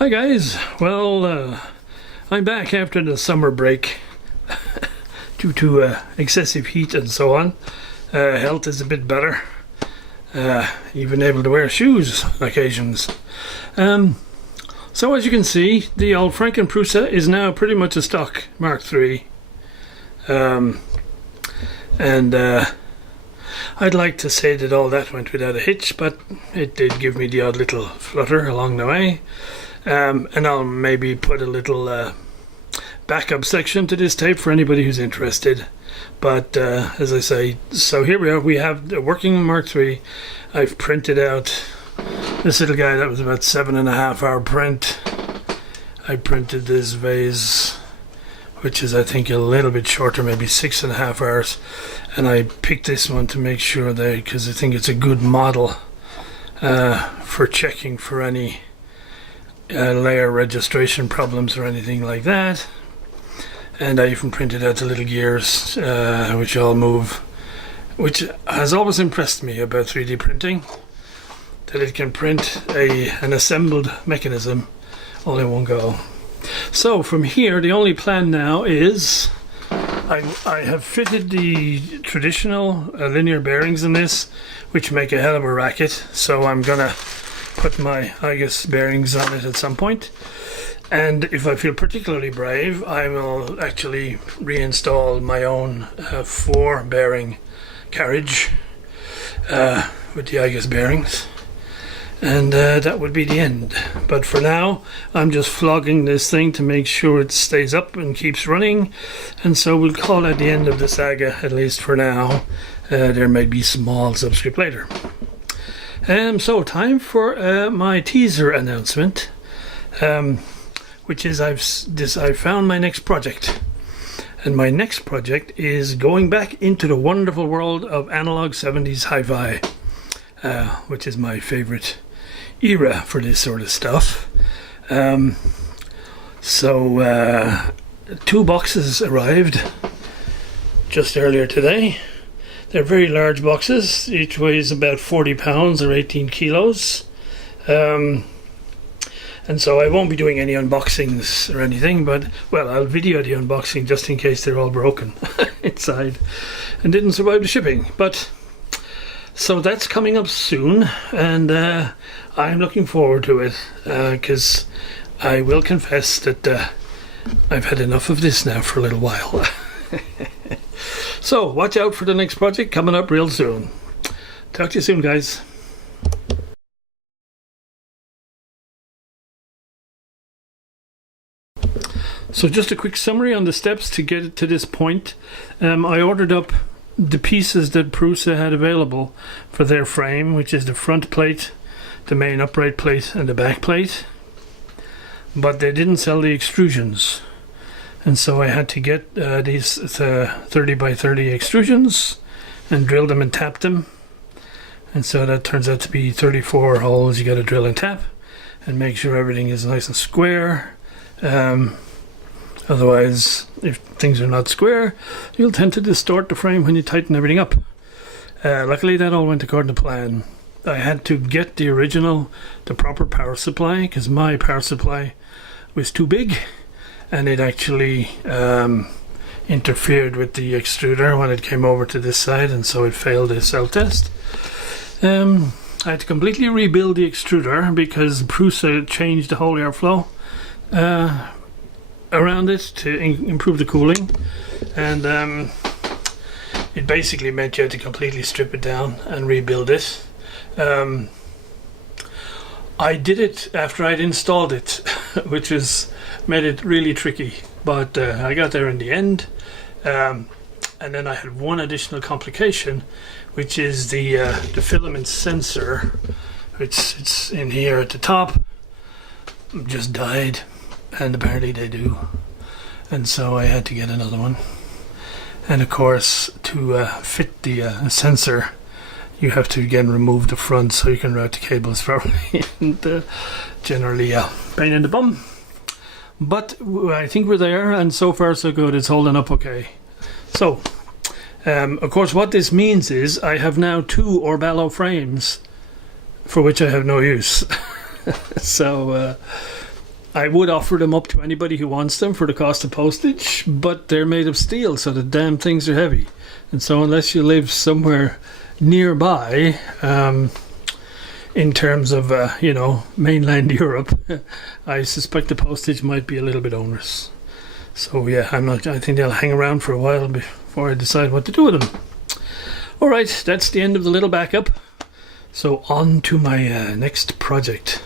Hi guys, well I'm back after the summer break due to excessive heat and so on. Health is a bit better, even able to wear shoes on occasions. So as you can see, the old Franken Prusa is now pretty much a stock Mark III. I'd like to say that all that went without a hitch, but it did give me the odd little flutter along the way. And I'll maybe put a little backup section to this tape for anybody who's interested. But as I say, so here we are. We have the working Mark III. I've printed out this little guy. That was about 7.5 hour print. I printed this vase, which is I think a little bit shorter, maybe 6.5 hours. And I picked this one to make sure that, because I think it's a good model for checking for any layer registration problems or anything like that. And I even printed out the little gears which all move, which has always impressed me about 3D printing, that it can print an assembled mechanism all in one go. So from here, the only plan now is I have fitted the traditional linear bearings in this, which make a hell of a racket. So I'm gonna put my, I guess, bearings on it at some point. And if I feel particularly brave, I will actually reinstall my own 4 bearing carriage with the, I guess, bearings. And that would be the end. But for now, I'm just flogging this thing to make sure it stays up and keeps running. And so we'll call it the end of the saga, at least for now. There may be small subscript later. So time for my teaser announcement, which is I've found my next project. And my next project is going back into the wonderful world of analog 70s hi-fi, which is my favorite era for this sort of stuff. So 2 boxes arrived just earlier today. They're very large boxes. Each weighs about 40 pounds or 18 kilos. And so I won't be doing any unboxings or anything, but, well, I'll video the unboxing just in case they're all broken inside and didn't survive the shipping. But so that's coming up soon, and I'm looking forward to it, because I will confess that I've had enough of this now for a little while. So watch out for the next project coming up real soon. Talk to you soon, guys. So just a quick summary on the steps to get it to this point. I ordered up the pieces that Prusa had available for their frame, which is the front plate, the main upright plate, and the back plate. But they didn't sell the extrusions. And so I had to get these 30 by 30 extrusions and drill them and tap them. And so that turns out to be 34 holes you got to drill and tap and make sure everything is nice and square. Otherwise, if things are not square, you'll tend to distort the frame when you tighten everything up. Luckily that all went according to plan. I had to get the proper power supply, because my power supply was too big. And it actually interfered with the extruder when it came over to this side, and so it failed the cell test. I had to completely rebuild the extruder because Prusa changed the whole airflow around it to improve the cooling, and it basically meant you had to completely strip it down and rebuild it. I did it after I'd installed it, which made it really tricky, but I got there in the end. And then I had one additional complication, which is the filament sensor, which it's in here at the top, just died, and apparently they do, and so I had to get another one. And of course, to fit the sensor, you have to again remove the front so you can route the cables properly. And generally, pain in the bum. But I think we're there, and so far so good. It's holding up okay. So, of course, what this means is I have now 2 Orballo frames for which I have no use. So I would offer them up to anybody who wants them for the cost of postage, but they're made of steel, so the damn things are heavy. And so unless you live somewhere nearby, in terms of, mainland Europe, I suspect the postage might be a little bit onerous. So yeah, I think they'll hang around for a while before I decide what to do with them. Alright, that's the end of the little backup. So on to my next project.